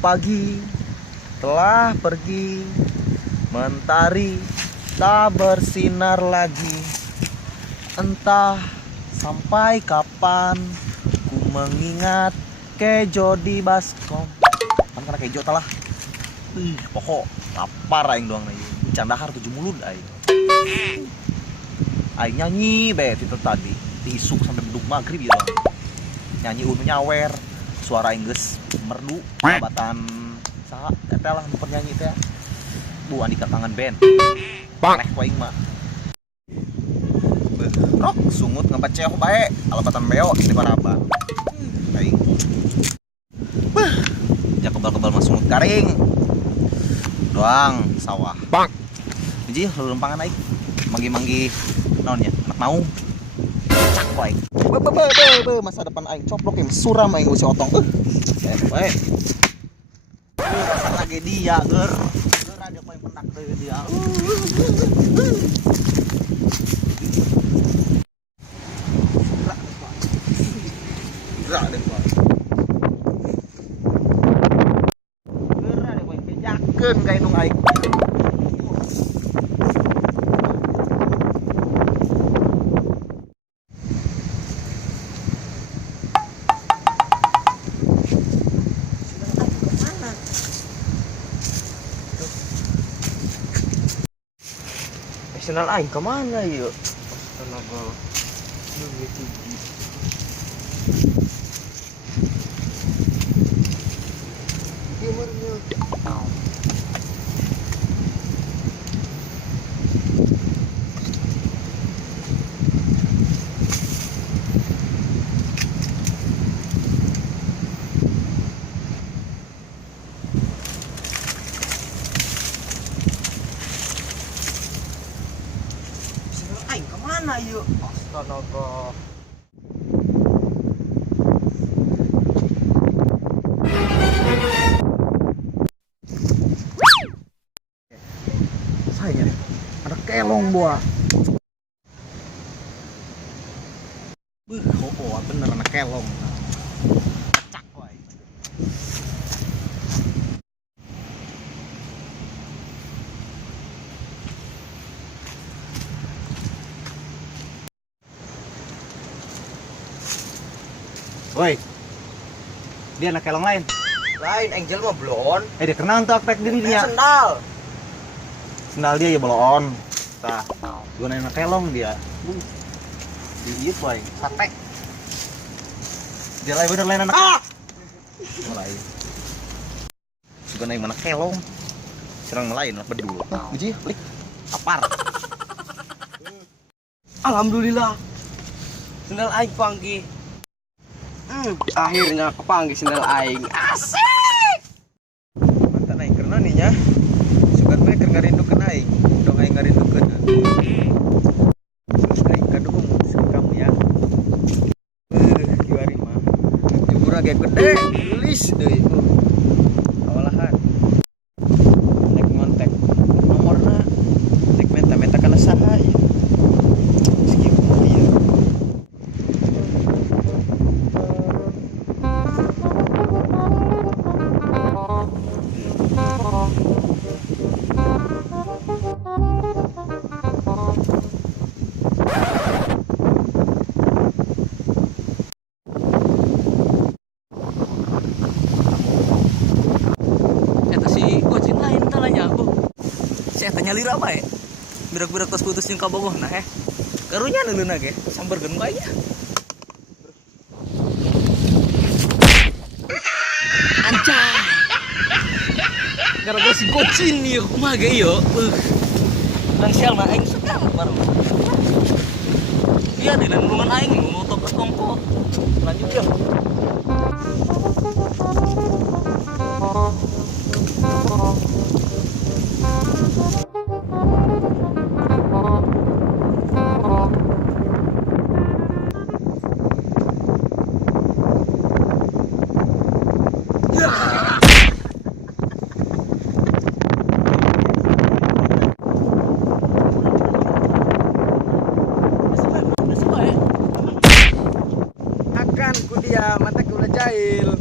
Pagi telah pergi, mentari tak bersinar lagi. Entah sampai kapan ku mengingat kejo di baskom. Kan karena kejo talah. Pokok lapar aing doang aing. Candahar 7 mulut aing. Aing nyanyi bet itu tadi. Diisuk sampai beduk maghrib gitu. Nyanyi unu nyawer. Suara Inggris merdu jabatan saha eta lah penyanyi teh. Bu Andika Kangen Band. Leh ku aing mah. Rok sungut ngebaceoh bae alabatan beo di Paraba. Aing. Beuh. Jak kebal-kebal mah sungut garing. Doang sawah. Bang. Hiji leulempangan aing. Manggi-manggi naonnya? Anak naung. Cak ku aing. Masa depan aing coplok yang suram aing si otong. Bae. Rasa tragedi ya, ger. Ger ada paling pendak teh dia. Gerak deh Pak. Gerak deh Pak. Bejakeun ka indung aing. Nasional aing kemana yuk? Astaga, lebih tinggi. Gimana? Aing kemana yuk? Astaga. Saya ada kelong buah. Bener anak kelong. Cak wae. Woi. Dia anak kelong lain. Lain Angel mah blon. Dia kenal tuh aspek dirinya. Sendal. Sendal dia ya belon. Tah, gua anak kelong dia. Di ieu wae, sate. Dia lain bener lain anak. Mulai. Sebenarnya mana kelong. Serang melain lah bedul. Biji, klik. Apar. Alhamdulillah. Sendal aing panggih. Akhirnya kepanggih sendal aing. Asik. Mantan aing karena nih nya. Sugan bae keur ngarindukeun aing. Dong aing ngarindukeun. Terus aing kadung kamu ya. Kiwari mah. Jebur ge gede, tulis deui itu. Awalahan. Nek ngontek nomorna. Nek menta kana saha ieu. Skip dia. Saya tanya lira bae. Berak-berak tos putus jeung kabogoh nah karunya neuleuna ge sambergeun bae nya. Anjay. Gara-gara si gocin ieu kumaha ge ieu. Dan sialna aing sekal baru. Iya di lembungan aing nutup kongko. Lanjut ya. mata ulah jahil.